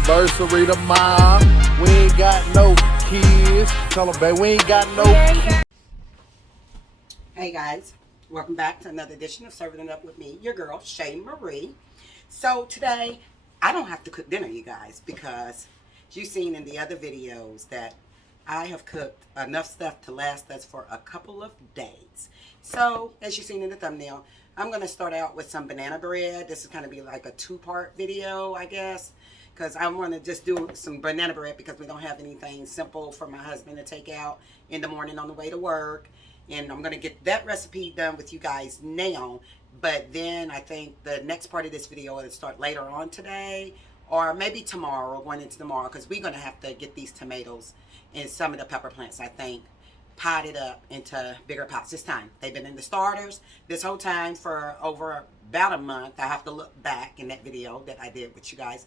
anniversary tomorrow. We ain't got no kids. Tell them, babe, we ain't got no kids. Hey guys, welcome back to another edition of Serving It Up with me, your girl, Shay Marie. So today, I don't have to cook dinner, you guys, because you've seen in the other videos that I have cooked enough stuff to last us for a couple of days. So, as you've seen in the thumbnail, I'm going to start out with some banana bread. This is going to be like a two-part video, I guess, because I want to just do some banana bread because we don't have anything simple for my husband to take out in the morning on the way to work. And I'm going to get that recipe done with you guys now. But then I think the next part of this video will start later on today or maybe tomorrow, going into tomorrow, because we're going to have to get these tomatoes and some of the pepper plants, I think, potted up into bigger pots this time. They've been in the starters this whole time for over about a month. I have to look back in that video that I did with you guys.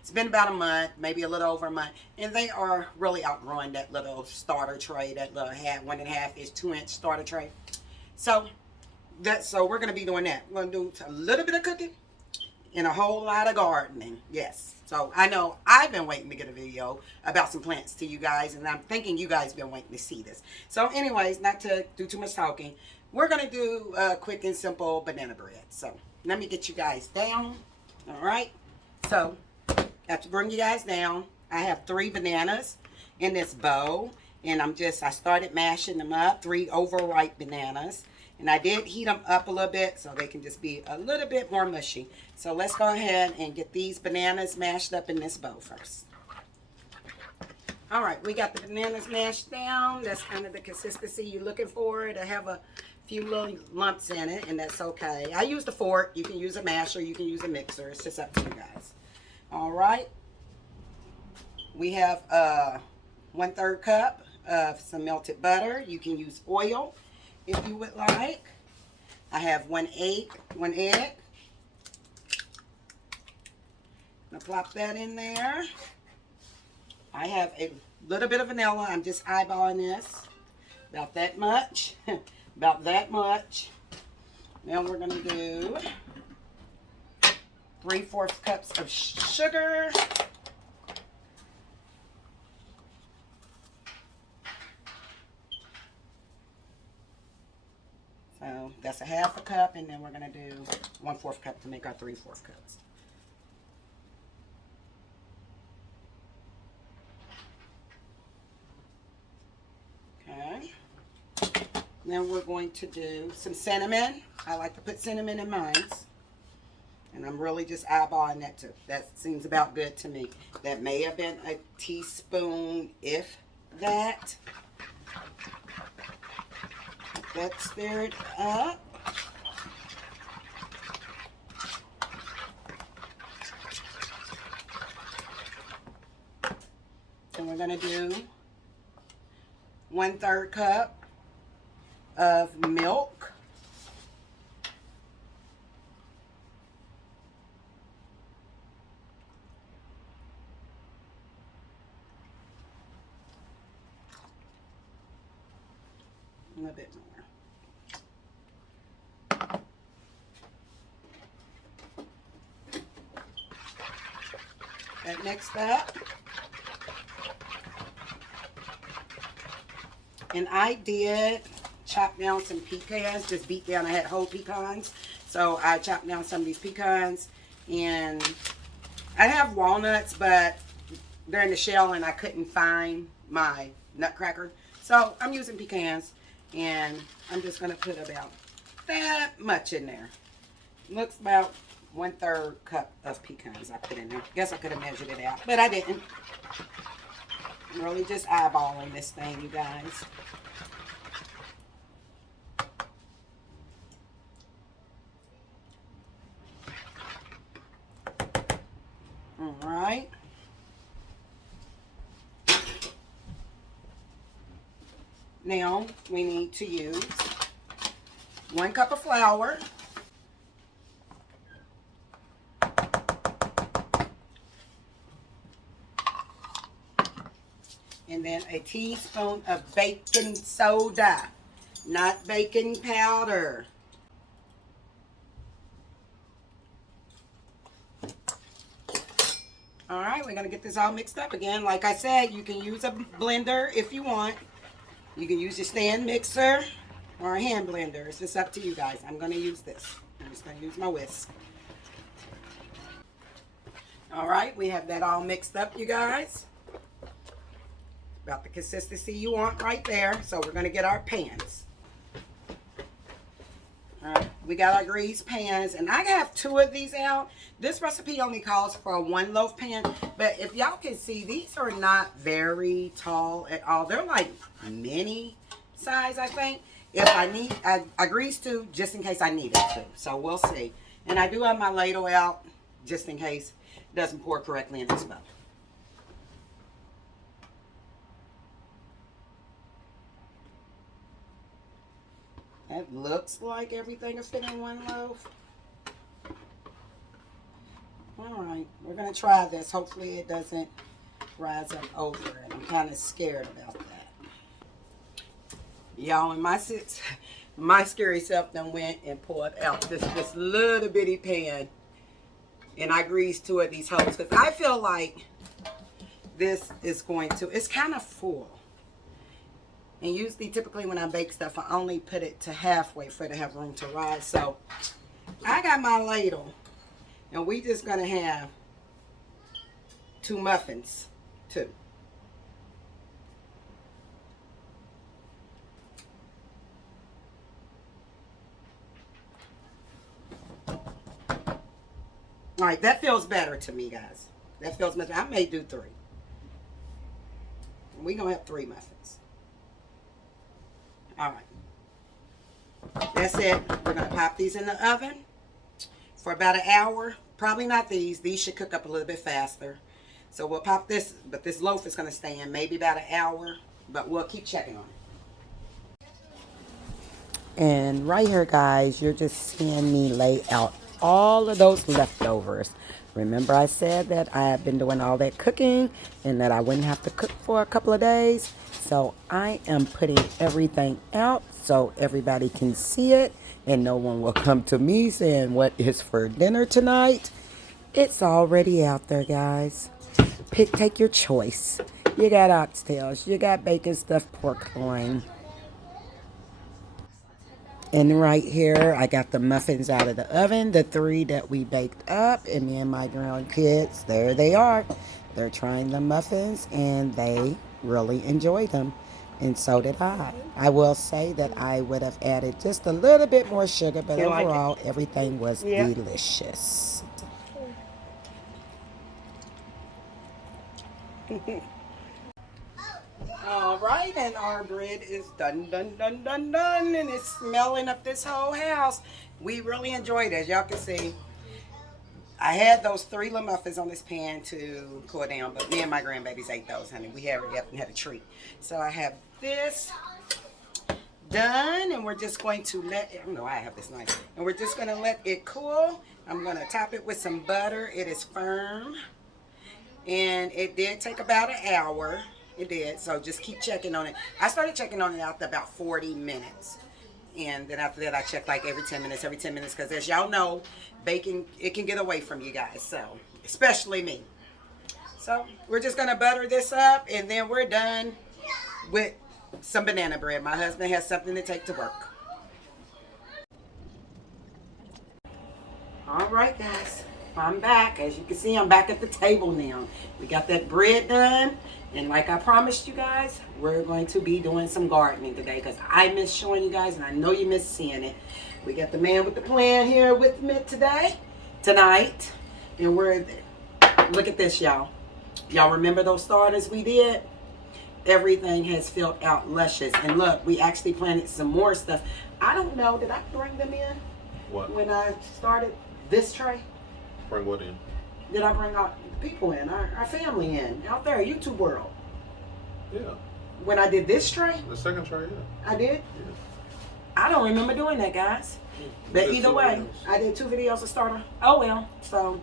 It's been about a month, maybe a little over a month, and they are really outgrowing that little starter tray, that little 1.5-inch, 2-inch starter tray. So we're gonna be doing that. We're gonna do a little bit of cooking and a whole lot of gardening. Yes. So I know I've been waiting to get a video about some plants to you guys, and I'm thinking you guys been waiting to see this. So anyways, not to do too much talking, we're gonna do a quick and simple banana bread. So let me get you guys down. All right. So to bring you guys down, I have 3 bananas in this bowl, and I started mashing them up, 3 overripe bananas, and I did heat them up a little bit so they can just be a little bit more mushy. So let's go ahead and get these bananas mashed up in this bowl first. All right, we got the bananas mashed down. That's kind of the consistency you're looking for. To have a few little lumps in it, and that's okay. I used a fork. You can use a masher, you can use a mixer. It's just up to you guys. All right, we have 1/3 cup of some melted butter. You can use oil if you would like. I have 1 egg. I'm gonna plop that in there. I have a little bit of vanilla. I'm just eyeballing this, about that much, about that much. Now we're gonna do 3/4 cups of sugar. So that's a 1/2 cup, and then we're going to do 1/4 cup to make our 3/4 cups. Okay. Then we're going to do some cinnamon. I like to put cinnamon in mine. And I'm really just eyeballing that too. That seems about good to me. That may have been a teaspoon, if that. Let that stir it up. And we're going to do 1/3 cup of milk. A little bit more. That next up. And I did chop down some pecans, just beat down. I had whole pecans. So I chopped down some of these pecans. And I have walnuts, but they're in the shell and I couldn't find my nutcracker. So I'm using pecans. And I'm just going to put about that much in there. Looks about 1/3 cup of pecans I put in there. Guess I could have measured it out, but I didn't. I'm really just eyeballing this thing, you guys. All right. Now we need to use 1 cup of flour, and then a teaspoon of baking soda, not baking powder. All right, we're gonna get this all mixed up again. Like I said, you can use a blender if you want. You can use your stand mixer or a hand blender. It's just up to you guys. I'm gonna use this. I'm just gonna use my whisk. All right, we have that all mixed up, you guys. About the consistency you want right there. So we're gonna get our pans. All right, we got our greased pans, and I have 2 of these out. This recipe only calls for a 1 loaf pan, but if y'all can see, these are not very tall at all. They're like mini size, I think. If I need, I grease 2 just in case I need it to. So we'll see. And I do have my ladle out just in case it doesn't pour correctly in this bowl. It looks like everything is fit in 1 loaf. All right, we're gonna try this. Hopefully it doesn't rise up over it. I'm kind of scared about that. Y'all, and my scary self done went and pulled out this little bitty pan, and I greased 2 of these holes because I feel like this is going to, it's kind of full. And usually, typically when I bake stuff, I only put it to halfway for it to have room to rise. So I got my ladle, and we just gonna have 2 muffins too. All right, that feels better to me, guys. That feels much better. I may do 3. We're gonna have 3 muffins. All right, that's it. We're gonna pop these in the oven for about an hour. Probably not these. These should cook up a little bit faster. So we'll pop this, but this loaf is gonna stay in maybe about an hour, but we'll keep checking on it. And right here, guys, you're just seeing me lay out all of those leftovers. Remember I said that I have been doing all that cooking and that I wouldn't have to cook for a couple of days. So I am putting everything out so everybody can see it and no one will come to me saying what is for dinner tonight. It's already out there, guys. Take your choice. You got oxtails, you got bacon stuffed pork loin. And right here, I got the muffins out of the oven, the 3 that we baked up, and me and my grandkids, there they are. They're trying the muffins, and they really enjoy them, and so did I. I will say that I would have added just a little bit more sugar, but overall, everything was delicious. All right, and our bread is done, and it's smelling up this whole house. We really enjoyed it, as y'all can see. I had those 3 little muffins on this pan to cool down, but me and my grandbabies ate those, honey. We had up and had a treat. So I have this done, and we're just going to let it, I have this nice, and we're just going to let it cool. I'm going to top it with some butter. It is firm, and it did take about an hour. It did, so just keep checking on it. I started checking on it after about 40 minutes. And then after that, I check like every 10 minutes, because as y'all know, baking, it can get away from you guys, so, especially me. So, we're just going to butter this up, and then we're done with some banana bread. My husband has something to take to work. All right, guys. I'm back. As you can see, I'm back at the table now. We got that bread done. And like I promised you guys, we're going to be doing some gardening today because I miss showing you guys, and I know you miss seeing it. We got the man with the plan here with me tonight. And look at this, y'all. Y'all remember those starters we did? Everything has filled out luscious. And look, we actually planted some more stuff. I don't know, did I bring them in? What? When I started this tray? Bring what in? Did I bring our people in, our family in, out there, YouTube world? Yeah. When I did this tray? The second tray, yeah. I did? Yeah. I don't remember doing that, guys. But either way, I did 2 videos of starter. Oh well. So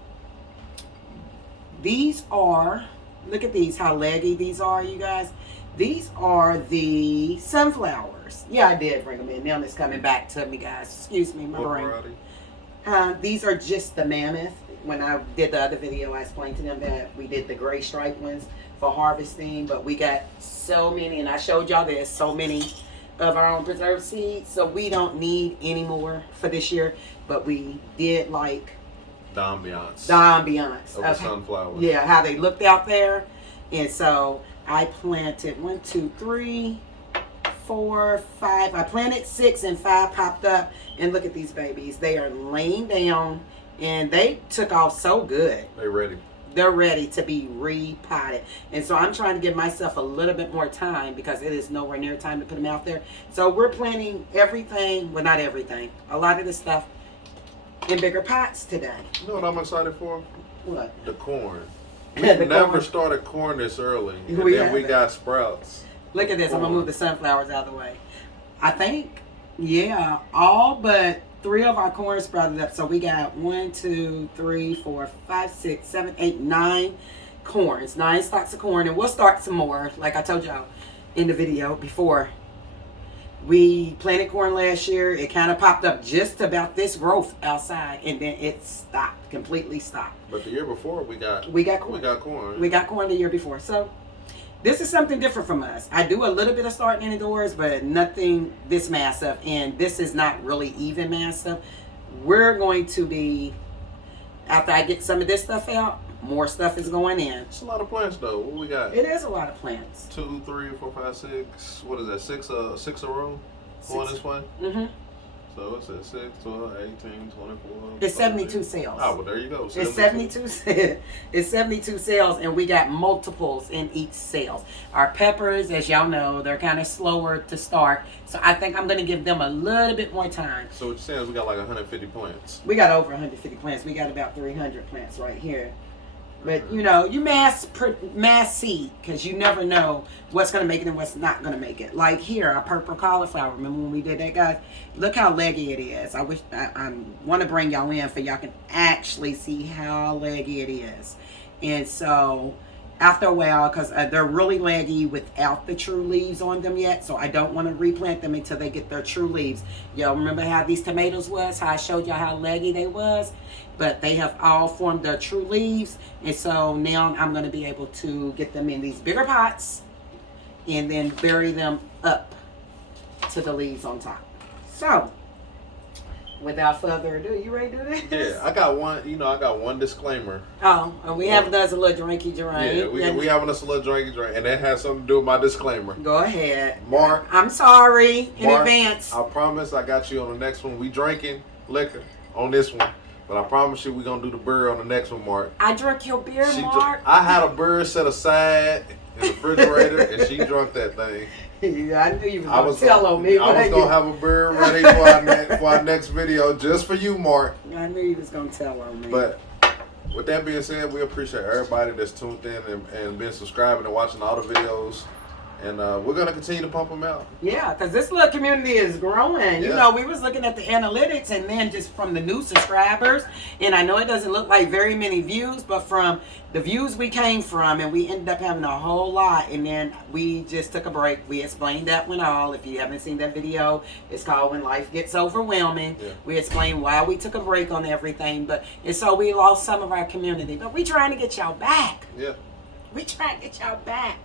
these are, look at these, how leggy these are, you guys. These are the sunflowers. Yeah, I did bring them in. Now it's coming back to me, guys. Excuse me, my brain. Variety? These are just the mammoth. when I did the other video, I explained to them that we did the gray stripe ones for harvesting, but we got so many, and I showed y'all there's so many of our own preserved seeds, so we don't need any more for this year. But we did like The ambiance. the ambiance Of the sunflowers. yeah, how they looked out there. And so I planted 1, 2, 3, 4, 5. I planted 6 and 5 popped up. And look at these babies. They are laying down and they took off so good. They ready. They're ready to be repotted. And so I'm trying to give myself a little bit more time because it is nowhere near time to put them out there. So we're planting everything, well, not everything, a lot of the stuff in bigger pots today. You know what I'm excited for? What? The corn. We The never corn. started corn this early. And We then we haven't. got sprouts. Look at this. I'm going to Corn. move the sunflowers out of the way. I think, yeah, all but 3 of our corn sprouted up. So we got 1, 2, 3, 4, 5, 6, 7, 8, 9 corns. 9 stalks of corn. And we'll start some more, like I told y'all in the video before. We planted corn last year. It kind of popped up just about this growth outside. And then it stopped, completely stopped. But the year before we got corn. We got corn. We got corn the year before. So this is something different from us. I do a little bit of starting indoors, but nothing this massive. And this is not really even massive. We're going to be, after I get some of this stuff out, more stuff is going in. It's a lot of plants though. What we got? It is a lot of plants. 2, 3, 4, 5, 6. What is that? 6 a row? Going this way? Mm-hmm. So it's at 6, 12, 18, 24. It's 72 30. sales. Oh, well, there you go. It's 72 it's 72 sales, and we got multiples in each sales. Our peppers, as y'all know, they're kind of slower to start, so I think I'm going to give them a little bit more time. So what you're saying is we got like 150 plants. We got over 150 plants. We got about 300 plants right here. But you know, you mass seed, because you never know what's going to make it and what's not going to make it. Like here, our purple cauliflower. Remember when we did that, guys? Look how leggy it is. I wish I want to bring y'all in for y'all can actually see how leggy it is. And so after a while, because they're really leggy without the true leaves on them yet, so I don't want to replant them until they get their true leaves. Y'all remember how these tomatoes was? How I showed y'all how leggy they was? But they have all formed their true leaves, and so now I'm going to be able to get them in these bigger pots and then bury them up to the leaves on top. So without further ado, you ready to do this? Yeah, I got one. You know, I got one disclaimer. Oh, and we have us a little drinky drink. Yeah, we having us a little drinky drink, and that has something to do with my disclaimer. Go ahead. Mark, I'm sorry in Mark, advance. I promise I got you on the next one. We drinking liquor on this one, but I promise you we gonna do the beer on the next one, Mark. I drunk your beer, She Mark. I had a beer set aside in the refrigerator, and she drunk that thing. Yeah, I knew you was gonna tell on me. I was gonna have a beer ready for our next video just for you, Mark. I knew you was gonna tell on me. But with that being said, we appreciate everybody that's tuned in and been subscribing and watching all the videos. And we're going to continue to pump them out. yeah, because this little community is growing. You Yeah. know, we was looking at the analytics, and then just from the new subscribers, and I know it doesn't look like very many views, but from the views we came from, and we ended up having a whole lot, and then we just took a break. We explained that one all. If you haven't seen that video, it's called When Life Gets Overwhelming. Yeah. We explained why we took a break on everything, and so we lost some of our community. But we trying to get y'all back. Yeah. We trying to get y'all back.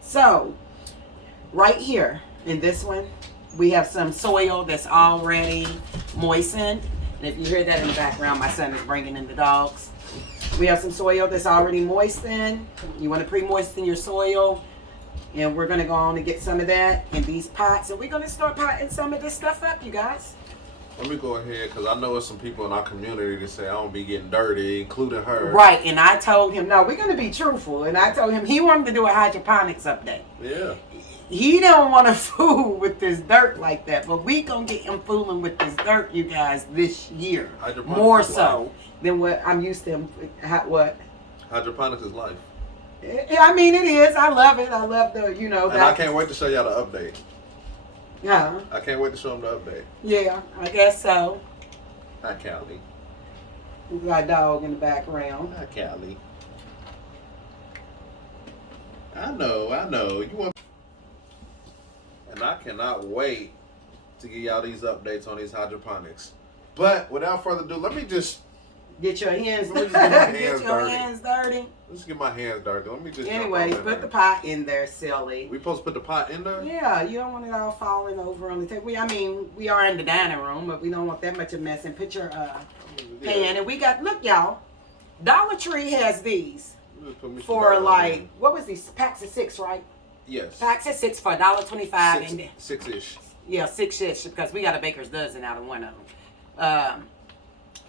So, right here in this one, we have some soil that's already moistened. And if you hear that in the background, my son is bringing in the dogs. We have some soil that's already moistened. You want to pre-moisten your soil. And we're going to go on and get some of that in these pots. And we're going to start potting some of this stuff up, you guys. Let me go ahead, because I know there's some people in our community that say I don't be getting dirty, including her. Right, and I told him, no, we're going to be truthful. And I told him he wanted to do a hydroponics update. Yeah. He don't want to fool with this dirt like that, but we gonna get him fooling with this dirt, you guys, this year. Hydroponics More is so life. than what I'm used to. What? Hydroponics is life. I mean, it is. I love it. I love the, And I can't wait to show y'all the update. Yeah. I can't wait to show them the update. Yeah, I guess so. Hi, Callie. We got a dog in the background. Hi, Callie. I know. You want. And I cannot wait to give y'all these updates on these hydroponics. But without further ado, let me just Get your hands, Let me just get my get hands your dirty. hands dirty. Let's get my hands dirty. Let me just. Anyways, put the pot in there, silly. We supposed to put the pot in there? Yeah, you don't want it all falling over on the table. We are in the dining room, but we don't want that much of a mess. And put your pan. And we got, look, y'all, Dollar Tree has these for like, what was these? Packs of 6, right? Yes. Packs of 6 for $1.25. Six-ish. Yeah, 6-ish, because we got a baker's dozen out of one of them.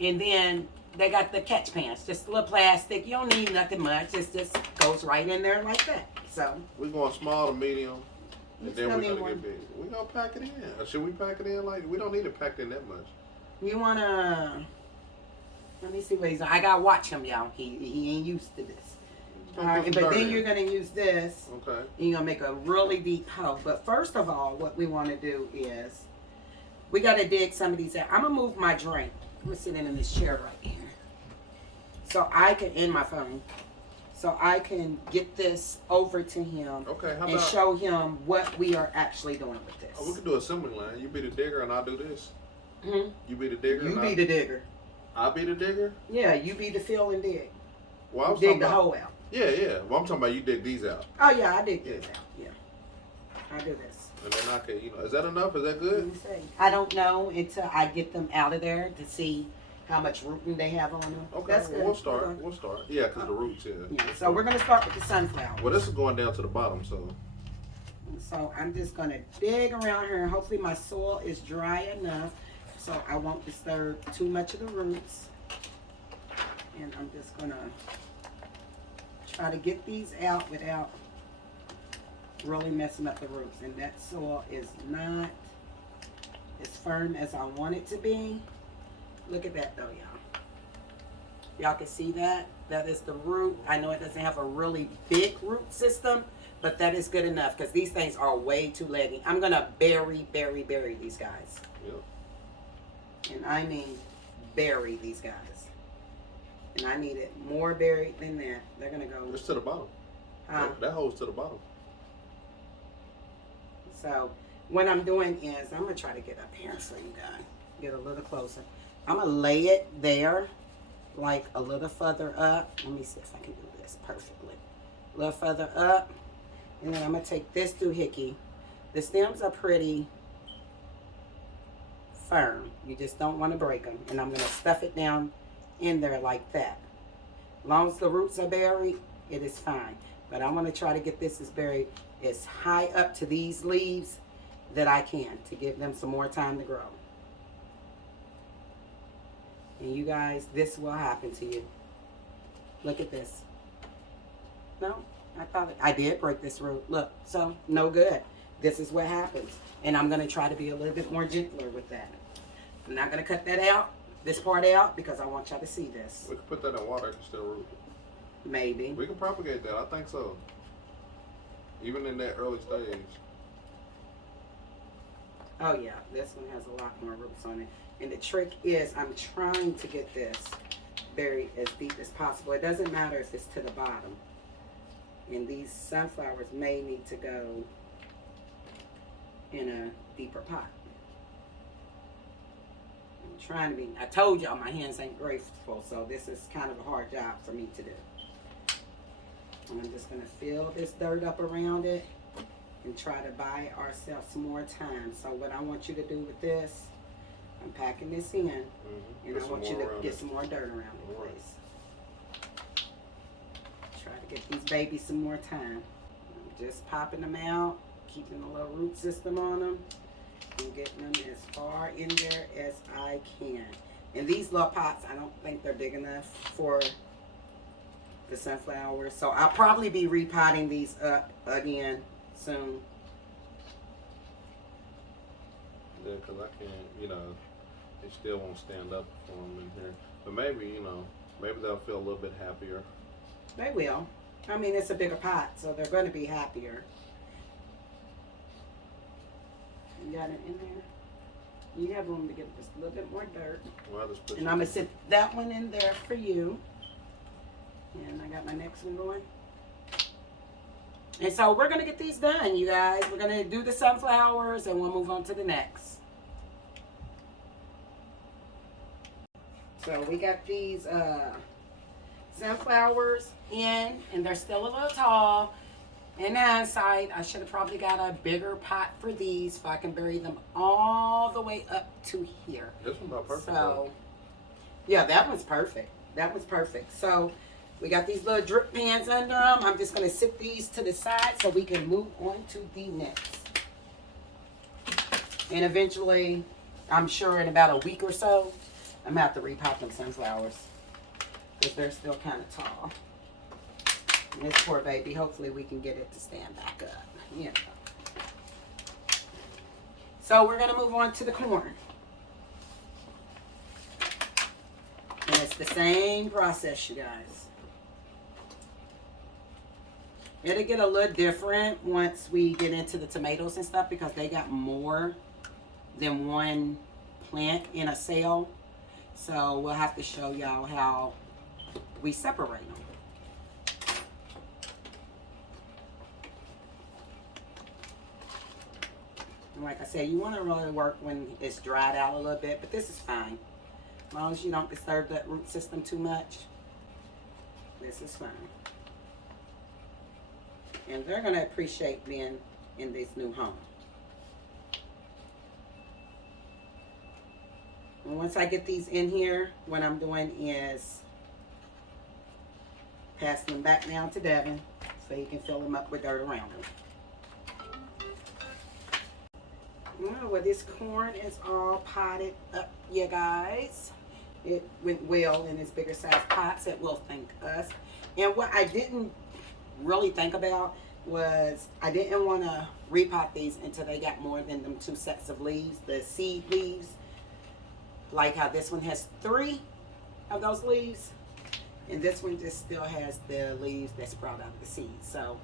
And then they got the catch pans, just a little plastic. You don't need nothing much. It just goes right in there like that. So we're going small to medium, and then we're need gonna get big. We're gonna pack it in. Should we pack it in like we don't need it packed in that much? You wanna? Let me see what he's on. I gotta watch him, y'all. He ain't used to this. All right, but then you're gonna use this. Okay. And you're gonna make a really deep hole. But first of all, what we want to do is we gotta dig some of these out. I'm gonna move my drink. I'm gonna sit in this chair right here, so I can in my phone, so I can get this over to him. Okay. How and about show him what we are actually doing with this. we could do a assembly line. You be the digger and I'll do this. Hmm? You be the digger. You be the digger. I'll be the digger. Yeah, you be the fill and dig. Well, I was Dig talking the about, hole out. Yeah, yeah. Well, I'm talking about you dig these out, Oh yeah, I dig this out. Yeah, I do this. and then I can, is that enough? Is that Let good? me see. I don't know until I get them out of there to see how much rooting they have on them. Okay. That's Well, good. we'll start. Okay. We'll start. Yeah, because the roots. Yeah. Yeah, so we're gonna start with the sunflower. Well, this is going down to the bottom, so. So I'm just gonna dig around here, and hopefully my soil is dry enough so I won't disturb too much of the roots. And I'm just gonna try to get these out without really messing up the roots. And that soil is not as firm as I want it to be. Look at that though, y'all. Y'all can see that? That is the root. I know it doesn't have a really big root system, but that is good enough because these things are way too leggy. I'm gonna bury these guys. Yep. And I mean bury these guys. And I need it more buried than that. They're gonna go. It's to the bottom. That hole's to the bottom. So what I'm doing is I'm gonna try to get up here for you guys. Get a little closer. I'm gonna lay it there, like a little further up. Let me see if I can do this perfectly. A little further up, and then I'm gonna take this doohickey. The stems are pretty firm. You just don't want to break them. And I'm gonna stuff it down in there like that. As long as the roots are buried, it is fine. But I'm gonna try to get this as buried as high up to these leaves that I can to give them some more time to grow. And you guys, this will happen to you. Look at this. No, I did break this root. Look, so no good. This is what happens. And I'm gonna try to be a little bit more gentler with that. I'm not gonna cut that out, this part out, because I want y'all to see this. We can put that in water and still root. Maybe. We can propagate that. I think so. Even in that early stage. Oh yeah, this one has a lot more roots on it. And the trick is I'm trying to get this buried as deep as possible. It doesn't matter if it's to the bottom. And these sunflowers may need to go in a deeper pot. I'm trying to be, I told y'all my hands ain't graceful, so this is kind of a hard job for me to do. I'm just gonna fill this dirt up around it and try to buy ourselves some more time. So what I want you to do with this, I'm packing this in, and I want you to get some more dirt around the place. Try to get these babies some more time. I'm just popping them out, keeping a little root system on them, and getting them as far in there as I can. And these little pots, I don't think they're big enough for the sunflowers. So I'll probably be repotting these up again soon. Yeah, because I can't, they still won't stand up for them in here. But maybe, maybe they'll feel a little bit happier. They will. I mean, it's a bigger pot, so they're going to be happier. You got it in there? You have room to get just a little bit more dirt. Well, just put And I'm going to sit that one in there for you. And I got my next one going. And so we're going to get these done, you guys. We're going to do the sunflowers and we'll move on to the next. So we got these sunflowers in, and they're still a little tall. In hindsight, I should have probably got a bigger pot for these so I can bury them all the way up to here. This one's not perfect. So, yeah, that one's perfect. That one's perfect. So, we got these little drip pans under them. I'm just going to sit these to the side so we can move on to the next. And eventually, I'm sure in about a week or so, I'm going to have to repot them sunflowers because they're still kind of tall. And this poor baby, hopefully we can get it to stand back up. You know. So we're going to move on to the corn. And it's the same process, you guys. It'll get a little different once we get into the tomatoes and stuff because they got more than one plant in a cell. So we'll have to show y'all how we separate them. Like I said, you want to really work when it's dried out a little bit, but this is fine. As long as you don't disturb that root system too much, this is fine. And they're going to appreciate being in this new home. And once I get these in here, what I'm doing is passing them back down to Devin so he can fill them up with dirt around them. Well, this corn is all potted up, you guys. It went well in its bigger size pots. It will thank us. And what I didn't really think about was I didn't want to repot these until they got more than them 2 sets of leaves, the seed leaves. Like how this one has 3 of those leaves. And this one just still has the leaves that sprout out of the seeds. So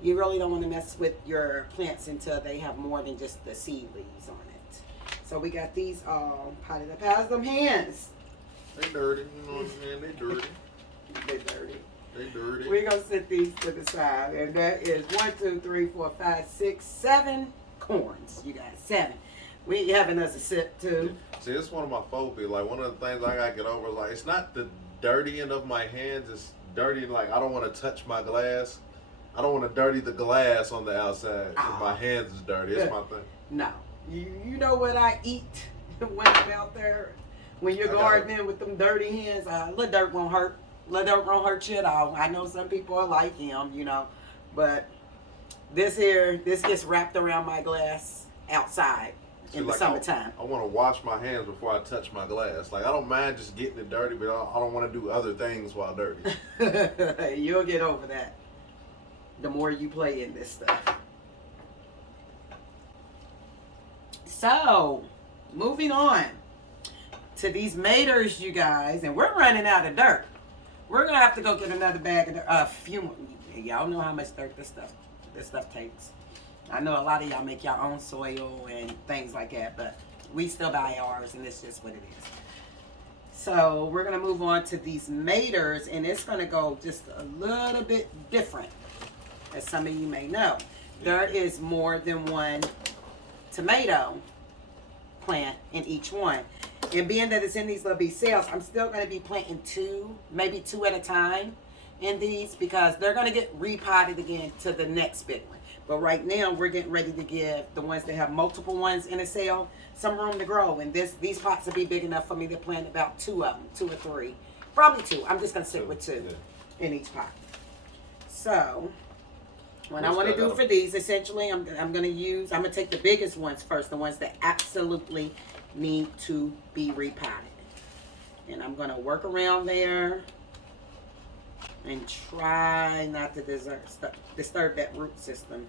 you really don't want to mess with your plants until they have more than just the seed leaves on it. So we got these all potted up. How's them hands? They dirty, you know what I'm saying? They dirty. They dirty. They dirty. We're going to set these to the side. And that is 1, 2, 3, 4, 5, 6, 7 corns. You got 7. We having us a sip too. See, it's one of my phobias. Like, one of the things I got to get over is, like, it's not the dirtying of my hands. It's dirty, like, I don't want to touch my glass. I don't want to dirty the glass on the outside. If my hands is dirty. That's my thing. No. You know what I eat when I'm out there? When you're gardening with them dirty hands, little dirt won't hurt. Little dirt won't hurt you at all. I know some people are like him, you know. But this gets wrapped around my glass outside in the summertime. I want to wash my hands before I touch my glass. Like, I don't mind just getting it dirty, but I don't want to do other things while dirty. You'll get over that the more you play in this stuff. So, moving on to these maters, you guys, and we're running out of dirt. We're gonna have to go get another bag of dirt. A few more. Y'all know how much dirt this stuff takes. I know a lot of y'all make your own soil and things like that, but we still buy ours, and it's just what it is. So we're gonna move on to these maters, and it's gonna go just a little bit different, as some of you may know. There is more than one tomato plant in each one. And being that it's in these little bee cells, I'm still going to be planting 2, maybe 2 at a time in these because they're going to get repotted again to the next big one. But right now, we're getting ready to give the ones that have multiple ones in a cell some room to grow. And these pots will be big enough for me to plant about 2 of them, 2 or 3. Probably 2. I'm just going to stick with 2 in each pot. So what I want to do for these, essentially, I'm going to take the biggest ones first, the ones that absolutely need to be repotted. And I'm going to work around there and try not to disturb that root system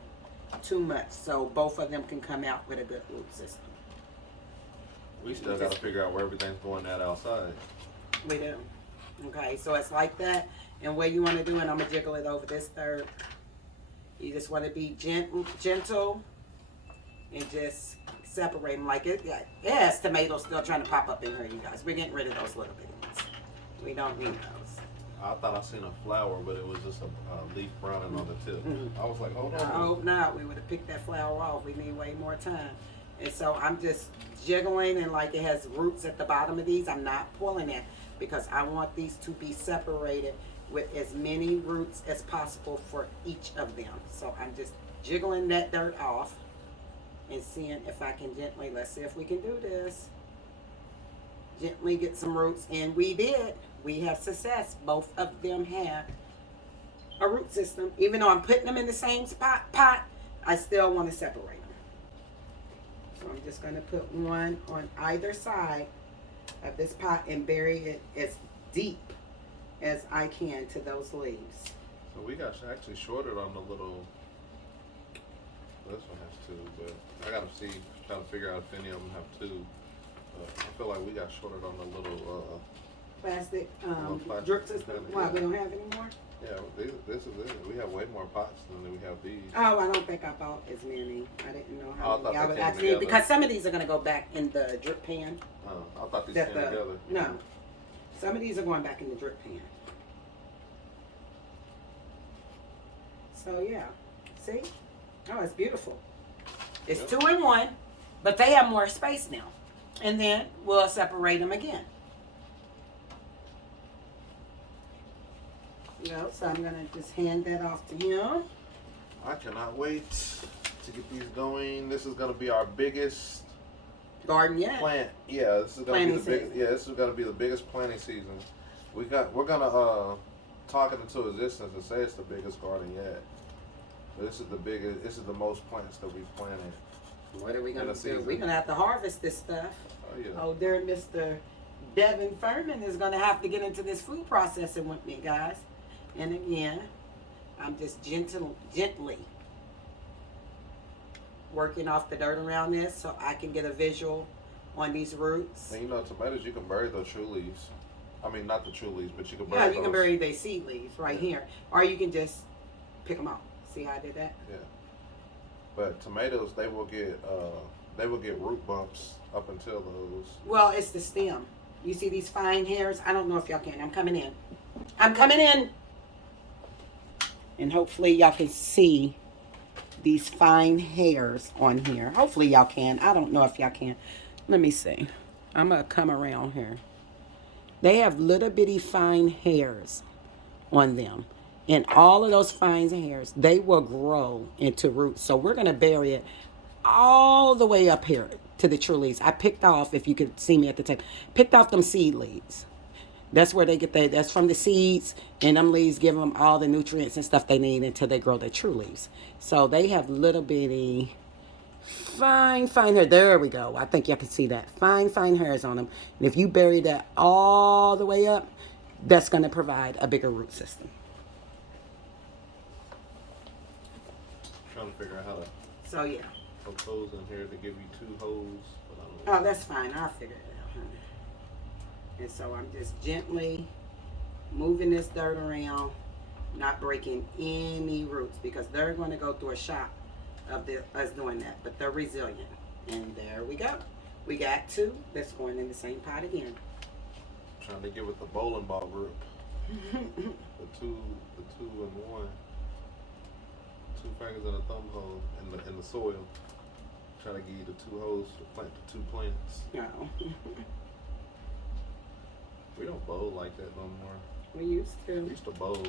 too much so both of them can come out with a good root system. We still got to figure out where everything's going at outside. We do. Okay, so it's like that. And what you want to do, and I'm going to jiggle it over this third. You just want to be gentle and just separate them like it. Yes, tomatoes still trying to pop up in here, you guys. We're getting rid of those little bitty ones. We don't need those. I thought I seen a flower, but it was just a leaf browning on the tip. I was like, hold on. I hope not. We would have picked that flower off. We need way more time. And so I'm just jiggling, and like it has roots at the bottom of these. I'm not pulling it because I want these to be separated with as many roots as possible for each of them. So I'm just jiggling that dirt off and seeing if I can gently, let's see if we can do this. Gently get some roots, and we did. We have success. Both of them have a root system. Even though I'm putting them in the same pot, I still want to separate them. So I'm just going to put one on either side of this pot and bury it as deep as I can to those leaves. So we got actually shorted on the little. This one has two, but I gotta see, trying to figure out if any of them have two. I feel like we got shorted on the little Plastic plastic drip system. Why, we don't have any more? Yeah, this is it. We have way more pots than we have these. Oh, I don't think I bought as many. I didn't know Oh, I how thought many I they would came actually, together. because some of these are going to go back in the drip pan. I thought these came together. No. Some of these are going back in the drip pan. So, yeah. See? Oh, it's beautiful. It's 2 in 1, but they have more space now. And then we'll separate them again. So I'm going to just hand that off to him. I cannot wait to get these going. This is going to be our biggest Garden yet. plant. Yeah, this is going to be the biggest. Yeah, this is going to be the biggest planting season. We're going to talk it into existence and say it's the biggest garden yet. But this is the biggest. This is the most plants that we've planted. What are we going to do? season. We're going to have to harvest this stuff. Oh yeah. Oh, there, Mr. Devin Furman is going to have to get into this food processing with me, guys. And again, I'm just gently working off the dirt around this so I can get a visual on these roots. And you know, tomatoes, you can bury the true leaves. I mean, not the true leaves, but you can bury Yeah, those. you can bury the seed leaves right here. Or you can just pick them out. See how I did that? Yeah. But tomatoes, they will get root bumps up until those. Well, it's the stem. You see these fine hairs? I don't know if y'all can. I'm coming in. I'm coming in. And hopefully y'all can see these fine hairs on here. Hopefully y'all can. I don't know if y'all can. Let me see. I'm going to come around here. They have little bitty fine hairs on them. And all of those fine hairs, they will grow into roots. So we're going to bury it all the way up here to the true leaves. I picked off, if you could see me at the time, picked off them seed leaves. That's where they get that's from the seeds, and them leaves give them all the nutrients and stuff they need until they grow their true leaves. So they have little bitty fine hair. There we go. I think y'all can see that. Fine hairs on them. And if you bury that all the way up, that's going to provide a bigger root system. Trying to figure out how to So yeah. put holes in here to give you 2 holes. But I don't know. Oh, that's fine. I'll figure it out, honey. And so I'm just gently moving this dirt around, not breaking any roots, because they're going to go through a shock of us doing that. But they're resilient. And there we go. We got 2 that's going in the same pot again. Trying to get with the bowling ball grip. the two and 1. 2 fingers and a thumb hole in the soil. Trying to give you the 2 holes to plant the 2 plants. No. We don't bowl like that no more. We used We to. used to bowl.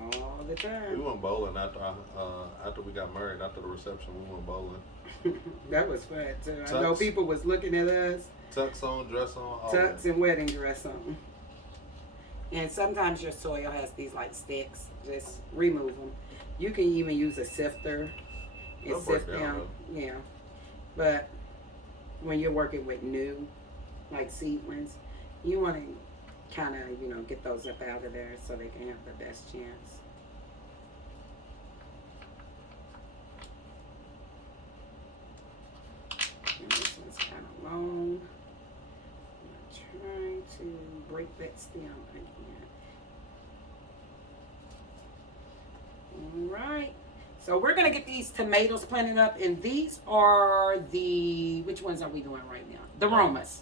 All the We time. went bowling after we got married. After the reception, we went bowling. That was fun too. I Tux. know people was looking at us. Tux on, dress on, all Tux that. and wedding dress on. And sometimes your soil has these like sticks. Just remove them. You can even use a sifter and They'll break sift down, down. Yeah. But when you're working with new, like seedlings, you want to kind of, get those up out of there so they can have the best chance. And this one's kind of long. I'm trying to break that stem again. All right. So we're going to get these tomatoes planted up, and these are which ones are we doing right now? The Romas.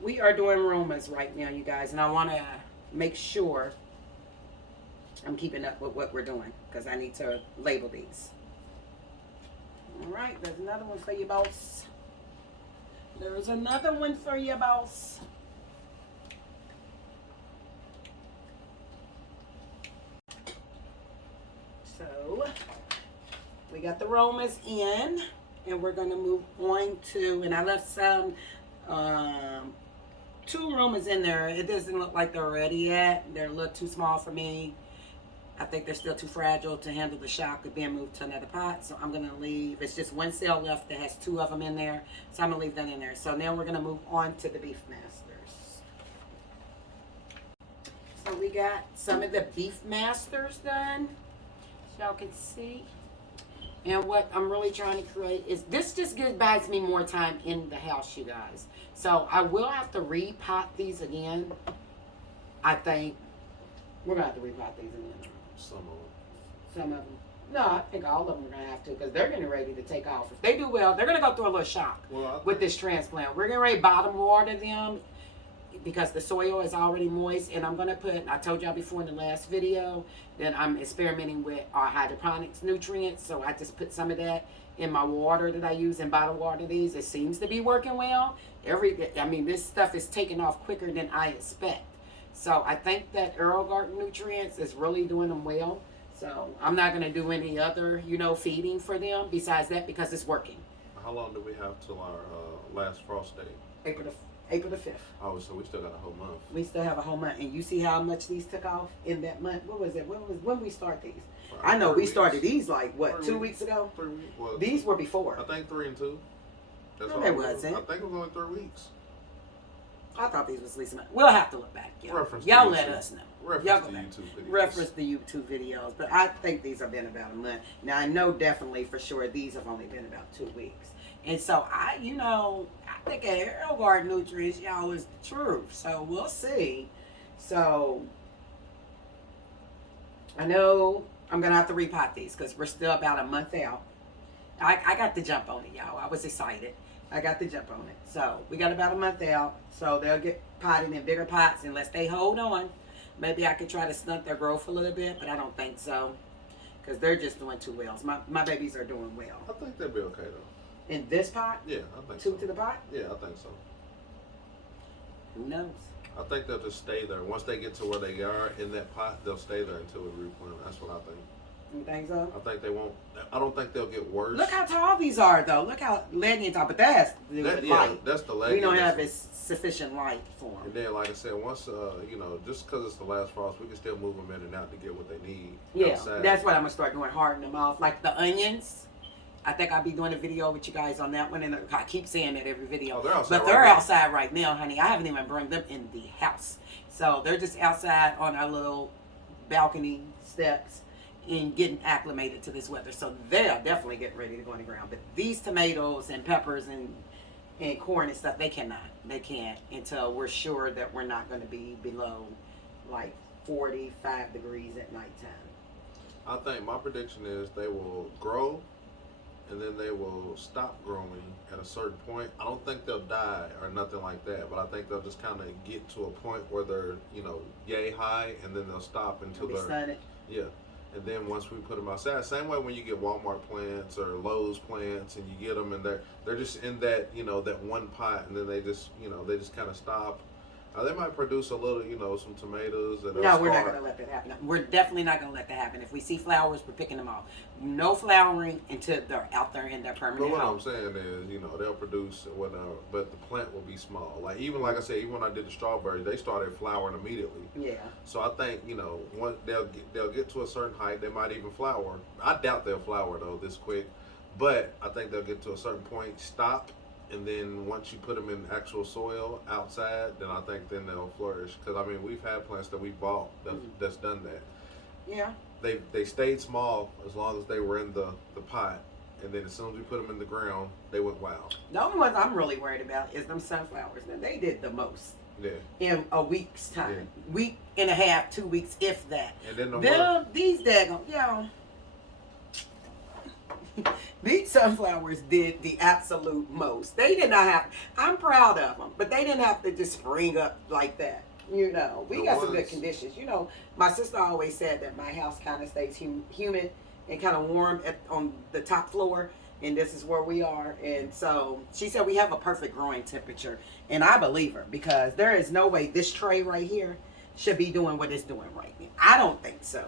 We are doing Romas right now, you guys, and I want to make sure I'm keeping up with what we're doing because I need to label these. All right, there's another one for you, boss. There's another one for you, boss. So, we got the Romas in, and we're going to move on to, and I left some, 2 Romas in there. It doesn't look like they're ready yet. They're a little too small for me. I think they're still too fragile to handle the shock of being moved to another pot. So I'm going to leave. It's just one cell left that has 2 of them in there. So I'm going to leave that in there. So now we're going to move on to the Beef Masters. So we got some of the Beef Masters done. So y'all can see. And what I'm really trying to create is, this just buys me more time in the house, you guys. So I will have to repot these again. I think we're going to have to repot these again. Some of them. Some of them. No, I think all of them are going to have to, because they're getting ready to take off. If they do well, they're going to go through a little shock with this transplant. We're getting ready to bottom water them because the soil is already moist. And I'm going to put, I told y'all before in the last video, that I'm experimenting with our hydroponics nutrients. So I just put some of that in my water that I use and bottle water these. It seems to be working well. This stuff is taking off quicker than I expect. So I think that Earl Garden Nutrients is really doing them well. So I'm not going to do any other, feeding for them besides that, because it's working. How long do we have till our last frost date? April the 5th. Oh, so we still got a whole month. We still have a whole month. And you see how much these took off in that month? What was it? When we start these? I know we started these 2 weeks ago? 3 weeks. Well, these were before. I think 3 and 2. No, they wasn't. I think it was only 3 weeks. I thought these was at least a month. We'll have to look back. Y'all let us know. Reference the YouTube videos. But I think these have been about a month. Now, I know definitely for sure these have only been about 2 weeks. And so, I think Earl Garden Nutrients, y'all, is the truth. So, we'll see. So, I know I'm going to have to repot these because we're still about a month out. I got the jump on it, y'all. I was excited. I got the jump on it. So, we got about a month out. So, they'll get potted in bigger pots unless they hold on. Maybe I could try to stunt their growth a little bit, but I don't think so. Because they're just doing too well. My babies are doing well. I think they'll be okay, though. In this pot? Yeah, I think so. 2 to the pot? Yeah, I think so. Who knows? I think they'll just stay there. Once they get to where they are in that pot, they'll stay there until we replant. That's what I think. You think so? I think they won't. I don't think they'll get worse. Look how tall these are, though. Look how leggy and tall. But that's the light. Yeah, that's the leggy. We don't have sufficient light for them. And then, like I said, once just because it's the last frost, we can still move them in and out to get what they need. Yeah, outside. that's what I'm gonna start doing. Harden them off, like the onions. I think I'll be doing a video with you guys on that one, and I keep saying that every video. Oh, they're outside. But they're outside right now, honey. I haven't even brought them in the house, so they're just outside on our little balcony steps and getting acclimated to this weather. So they're definitely getting ready to go in the ground. But these tomatoes and peppers and corn and stuff, they can't until we're sure that we're not going to be below like 45 degrees at nighttime. I think my prediction is they will grow and then they will stop growing at a certain point. I don't think they'll die or nothing like that, but I think they'll just kind of get to a point where they're, yay high, and then they'll stop until they're sunny. Yeah. And then once we put them outside, same way when you get Walmart plants or Lowe's plants, and you get them and they're just in that that one pot, and then they just kind of stop. They might produce a little some tomatoes. And no, we're not going to let that happen. We're definitely not going to let that happen. If we see flowers, we're picking them off. No flowering until they're out there in their permanent home. But what home. I'm saying is, they'll produce whatever, but the plant will be small. Like I said, even when I did the strawberries, they started flowering immediately. Yeah. So I think once they'll get to a certain height, they might even flower. I doubt they'll flower though this quick, but I think they'll get to a certain point, stop. And then once you put them in actual soil outside, then I think then they'll flourish. Because we've had plants that we bought that's done that. Yeah. They stayed small as long as they were in the pot, and then as soon as we put them in the ground, they went wild. The only ones I'm really worried about is them sunflowers. Now they did the most. Yeah. In a week's time, week and a half, 2 weeks, if that. And then these daggone these sunflowers did the absolute most. They did not have. I'm proud of them, but they didn't have to just spring up like that. We got some good conditions. My sister always said that my house kind of stays humid and kind of warm on the top floor, and this is where we are. And so she said we have a perfect growing temperature, and I believe her, because there is no way this tray right here should be doing what it's doing right now. I don't think so.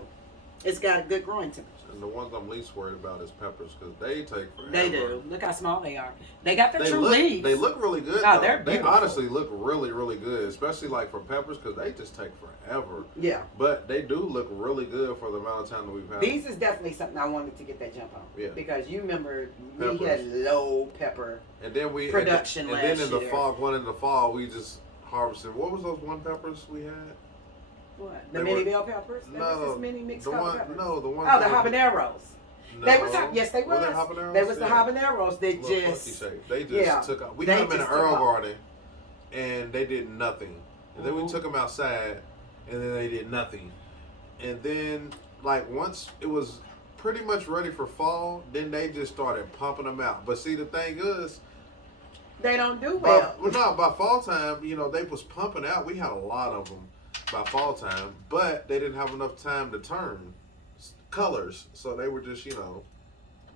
It's got a good growing temperature. And the ones I'm least worried about is peppers, because they take forever. They do. Look how small they are. They got their true look, leaves. They look really good. No, though. they're They beautiful. honestly look really, really good, especially like for peppers, because they just take forever. Yeah. But they do look really good for the amount of time that we've had. These is definitely something I wanted to get that jump on. Yeah. Because you remember we Peppers. had low pepper. And then we production and then last in the year. fall, going into the fall, we just harvested. What was those one peppers we had? What? The They mini were- bell peppers? That was No, just mini mixed the color one. peppers. No, the one. Oh, the habaneros. No. They was yes, they Were was. they habaneros? They was the Yeah. habaneros. They Little just funky shape. They just yeah, took off. We they got them in the just took Earl off. Garden, and they did nothing. And then we Mhm. took them outside, and then they did nothing. And then, like, once it was pretty much ready for fall, then they just started pumping them out. But see, the thing is, they don't do by, well. by fall time, they was pumping out. We had a lot of them by fall time, but they didn't have enough time to turn colors, so they were just,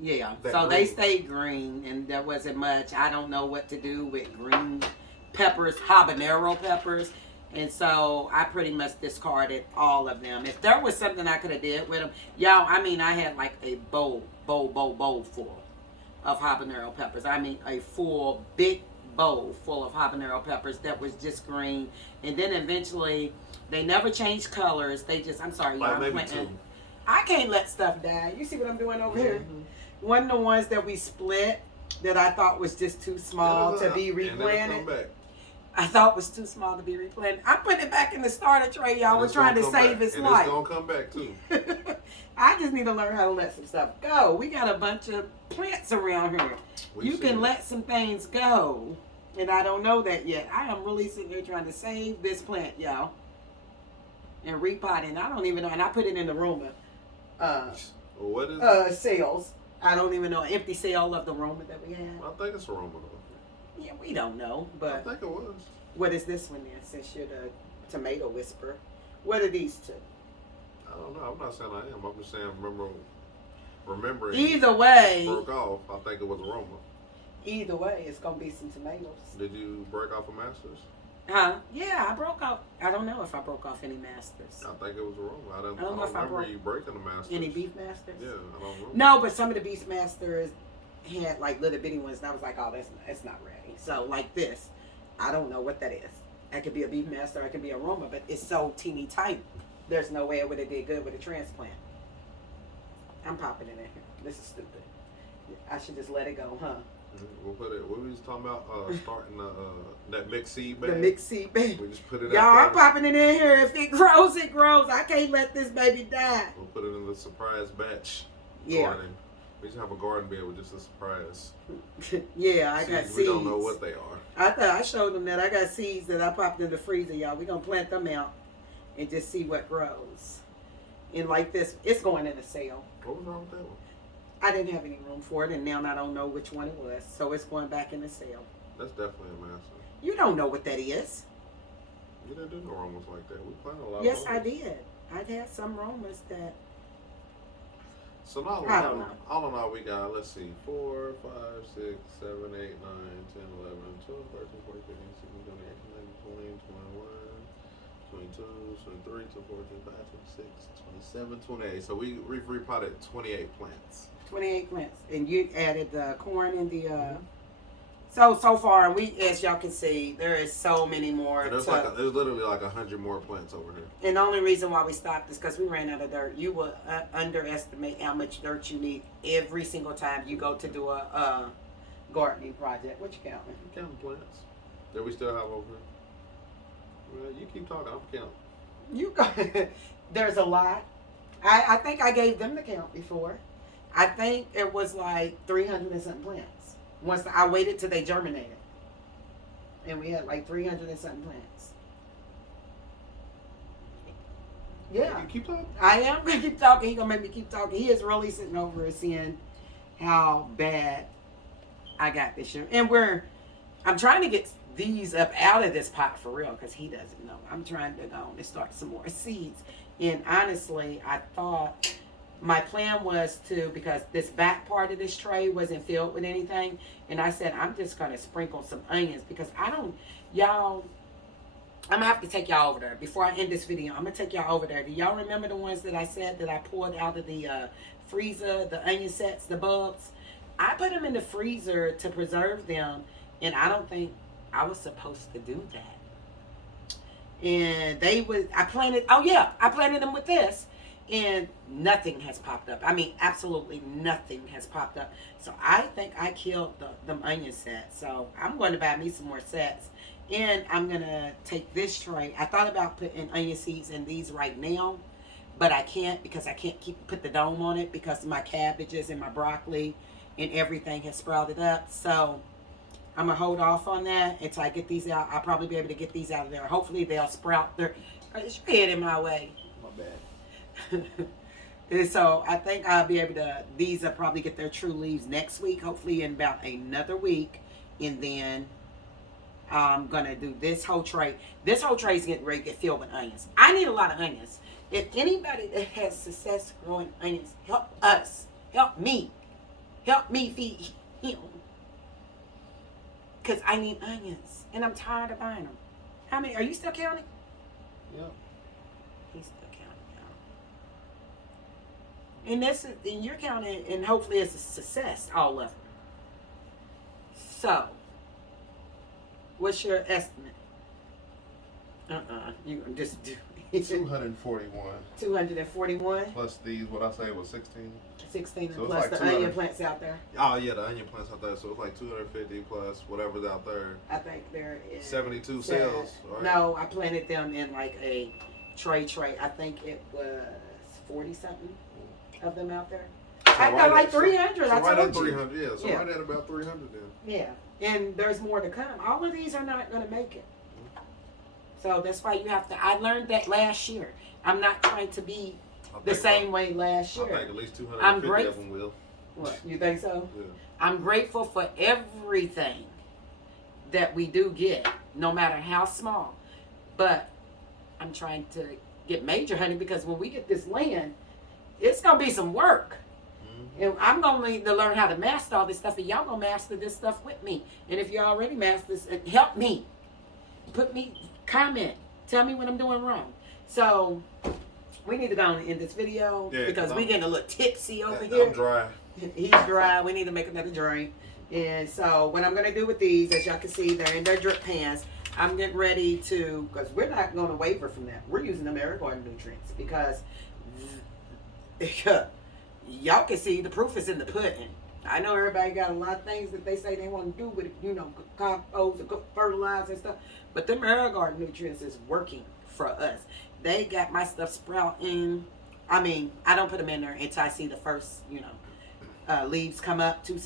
Yeah. that So they green. stayed green, and there wasn't much. I don't know what to do with green peppers, habanero peppers. And so I pretty much discarded all of them. If there was something I could have did with them, y'all, I mean, I had like a bowl full of habanero peppers. I mean, a full big bowl full of habanero peppers that was just green. And then eventually, they never changed colors. They just, I'm sorry, Like y'all, maybe planting. two. I can't let stuff die. You see what I'm doing over here? Mhm. One of the ones that we split that I thought was just too small to be And it'll come replanted. back. I thought was too small to be replanted. I'm putting it back in the starter tray, y'all. And We're it's trying to gonna come save back. its And life. it's gonna come back too. I just need to learn how to let some stuff go. We got a bunch of plants around here. We've You seen can it. let some things go. And I don't know that yet. I am really sitting here trying to save this plant, y'all. And repotting. I don't even know. And I put it in the room of What is it? sales. I don't even know. An empty sale of the Roma that we had. I think it's a Roma though. Yeah, we don't know. I But think it was. what is this one then? Since you're the tomato whisperer. What are these two? I don't know. I'm not saying I am. I'm just saying remembering. Either way, Broke off. I think it was a Roma. either way, it's gonna be some tomatoes. Did you break off a Masters? Huh? Yeah, I broke off. I don't know if I broke off any masters. I think it was a Roma. I don't know if I remember broke you breaking the Masters. Any beef masters? Yeah, I don't remember. No, but some of the beef masters had like little bitty ones, and I was like, oh, that's not ready. So like this, I don't know what that is. It could be a beef master, it could be a Roma, but it's so teeny tiny. There's no way it would have did good with a transplant. I'm popping it in here. This is stupid. I should just let it go, huh? We'll put it. What we was talking about? Starting that mixed seed bag. The mixed seed bag. We just put it. Y'all, out I'm there. popping it in here. If it grows, it grows. I can't let this baby die. We'll put it in the surprise batch. Yeah. Garden. We just have a garden bed with just a surprise. Yeah, I got Seeds. seeds. We don't know what they are. I thought I showed them that I got seeds that I popped in the freezer, y'all. We're gonna plant them out and just see what grows. And like this, it's going in a sale. What was wrong with that one? I didn't have any room for it, and now I don't know which one it was, so it's going back in the sale. That's definitely a master. You don't know what that is. You didn't do no Romas like that. We planted a lot. Yes, of I Romas. did. I had some Romas that So now, I don't know. All in all, we got, let's see, 4, 5, 6, 7, 8, 9, 10, 11, 12, 13, 14, 15, 16, 17, 18, 19, 20, 21, 22, 23, 24, 25, 26, 27, 28. So we've repotted 28 plants. 28 plants, and you added the corn and the. So far, we, as y'all can see, there is so many more. And there's literally like 100 more plants over here. And the only reason why we stopped is because we ran out of dirt. You will underestimate how much dirt you need every single time you go to do a gardening project. What you counting? I'm counting plants that we still have over here. Well, you keep talking. I'm counting. You got there's a lot. I think I gave them the count before. I think it was like 300 and something plants. Once I waited till they germinated, and we had like 300 and something plants. Yeah. You keep talking. I am gonna keep talking. He gonna make me keep talking. He is really sitting over and seeing how bad I got this year, and I'm trying to get these up out of this pot for real because he doesn't know. I'm trying to go and start some more seeds. And honestly, I thought my plan was to, because this back part of this tray wasn't filled with anything, and I said I'm just gonna sprinkle some onions because I don't, y'all. I'm gonna have to take y'all over there before I end this video. I'm gonna take y'all over there. Do y'all remember the ones that I said that I pulled out of the freezer, the onion sets, the bulbs? I put them in the freezer to preserve them, and I don't think I was supposed to do that. And they would, I planted, oh yeah, I planted them with this, and nothing has popped up. I mean, absolutely nothing has popped up. So I think I killed them onion sets. So I'm going to buy me some more sets. And I'm going to take this tray. I thought about putting onion seeds in these right now, but I can't because I can't put the dome on it because my cabbages and my broccoli and everything has sprouted up. So I'm going to hold off on that until I get these out. I'll probably be able to get these out of there. Hopefully they'll sprout. Is your head in my way? My bad. And so I think I'll be able to, these will probably get their true leaves next week, hopefully in about another week. And then I'm going to do this whole tray. This whole tray is getting ready to get filled with onions. I need a lot of onions. If anybody that has success growing onions, help us. Help me. Help me feed him. Because I need onions. And I'm tired of buying them. How many? Are you still counting? Yep. He's still counting, y'all. And this is, and you're counting, and hopefully it's a success, all of them. So, what's your estimate? You just do 241. 241. Plus these, what I say was 16. 16 So it's plus like the 200. onion plants out there. Oh yeah, the onion plants out there. So it's like 250 plus whatever's out there. I think there is 72 cells. Right? No, I planted them in like a tray. I think it was 40 something of them out there. So I got like 300. So I right told at you. 300, yeah. So Yeah. right at about 300 then. Yeah, and there's more to come. All of these are not going to make it. So that's why you have to. I learned that last year. I'm not trying to be the same way last year. I think at least 250 I'm of grateful. them will. What, you think so? Yeah. I'm grateful for everything that we do get, no matter how small. But I'm trying to get major, honey, because when we get this land, it's going to be some work. And I'm going to need to learn how to master all this stuff, and y'all going to master this stuff with me. And if you already master this, help me. Comment. Tell me when I'm doing wrong. So, we need to go on and end this video because we're getting a little tipsy over here. I'm dry. He's dry. We need to make another drink. And so, what I'm going to do with these, as y'all can see, they're in their drip pans. I'm getting ready to, because we're not going to waver from that. We're using the AmeriGarden nutrients because y'all can see the proof is in the pudding. I know everybody got a lot of things that they say they want to do with it, you know, compost and fertilizer and stuff. But the AmeriGarden nutrients is working for us. They got my stuff sprouting. I mean, I don't put them in there until I see the first, you know, leaves come up, two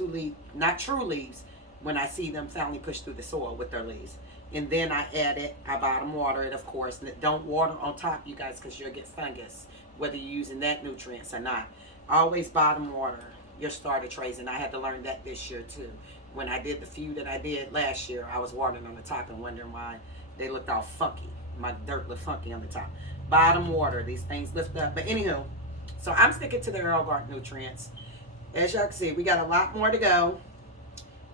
leaves, not true leaves, when I see them finally push through the soil with their leaves. And then I add it, I bottom water it, of course. Don't water on top, you guys, because you'll get fungus, whether you're using that nutrients or not. Always bottom water your starter trays, and I had to learn that this year too. When I did the few that I did last year, I was watering on the top and wondering why they looked all funky. My dirt looked funky on the top. Bottom water, these things lift up. But anywho, so I'm sticking to the AmeriGarden nutrients. As y'all can see, we got a lot more to go,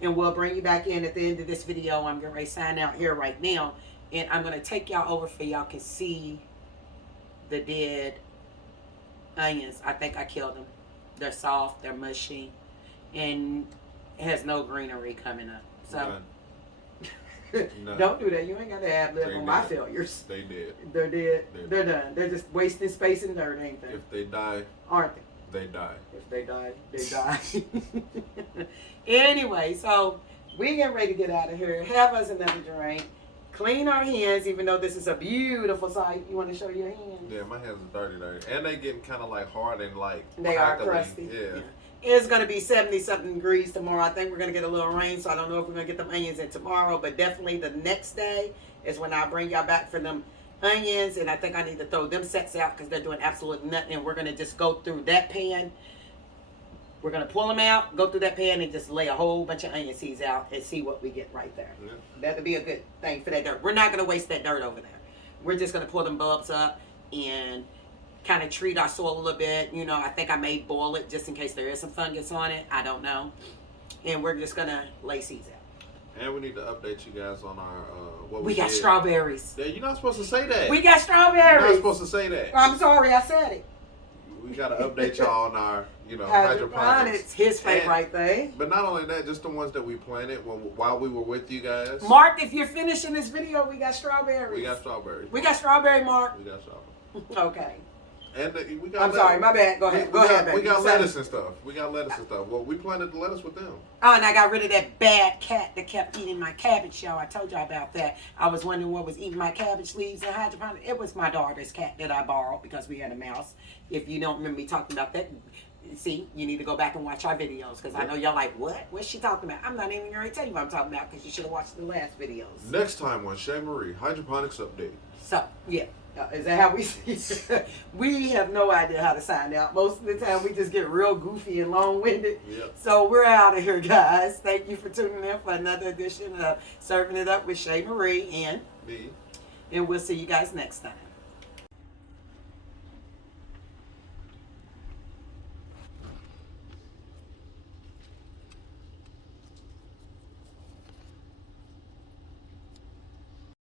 and we'll bring you back in at the end of this video. I'm getting ready to sign out here right now, and I'm going to take y'all over so y'all can see the dead onions. I think I killed them. They're soft, they're mushy, and it has no greenery coming up. So None. don't do that. You ain't got to ad-lib They on my did. failures. They did. They're dead. They're They're done. They're just wasting space and dirt, ain't they? If they die, Aren't they? they die. If they die, they die. Anyway, so we getting ready to get out of here. Have us another drink. Clean our hands, even though this is a beautiful sight. You want to show your hands? Yeah, my hands are dirty. And they getting kind of like hard and like They are crackly. crusty. Yeah. It's going to be 70-something degrees tomorrow. I think we're going to get a little rain, so I don't know if we're going to get them onions in tomorrow. But definitely the next day is when I'll bring y'all back for them onions. And I think I need to throw them sets out because they're doing absolutely nothing. And we're going to just go through that pan. We're going to pull them out, go through that pan, and just lay a whole bunch of onion seeds out and see what we get right there. Yeah. That'll be a good thing for that dirt. We're not going to waste that dirt over there. We're just going to pull them bulbs up and kind of treat our soil a little bit. You know, I think I may boil it just in case there is some fungus on it. I don't know. And we're just going to lay seeds out. And we need to update you guys on our what We got did. strawberries. Yeah, you're not supposed to say that. We got You're not strawberries. supposed to say that. I'm sorry, I said it. We got to update y'all on our, hydroponics. It's his favorite thing. But not only that, just the ones that we planted while we were with you guys. Mark, if you're finishing this video, we got strawberries. We got strawberries. We got strawberry, Mark. We got strawberries. Okay. And we got. I'm sorry, my bad. Go ahead. Go ahead, baby. We got You said lettuce and stuff. Well, we planted the lettuce with them. Oh, and I got rid of that bad cat that kept eating my cabbage, y'all. I told y'all about that. I was wondering what was eating my cabbage leaves in hydroponics. It was my daughter's cat that I borrowed because we had a mouse. If you don't remember me talking about that, see, you need to go back and watch our videos because I know y'all like, what? What's she talking about? I'm not even going to tell you what I'm talking about because you should have watched the last videos. Next time on Shay Marie, hydroponics update. So, yeah. Is that how we see it? We have no idea how to sign out. Most of the time, we just get real goofy and long-winded. Yep. So we're out of here, guys. Thank you for tuning in for another edition of Serving It Up with Shay Marie and Me. we'll see you guys next time.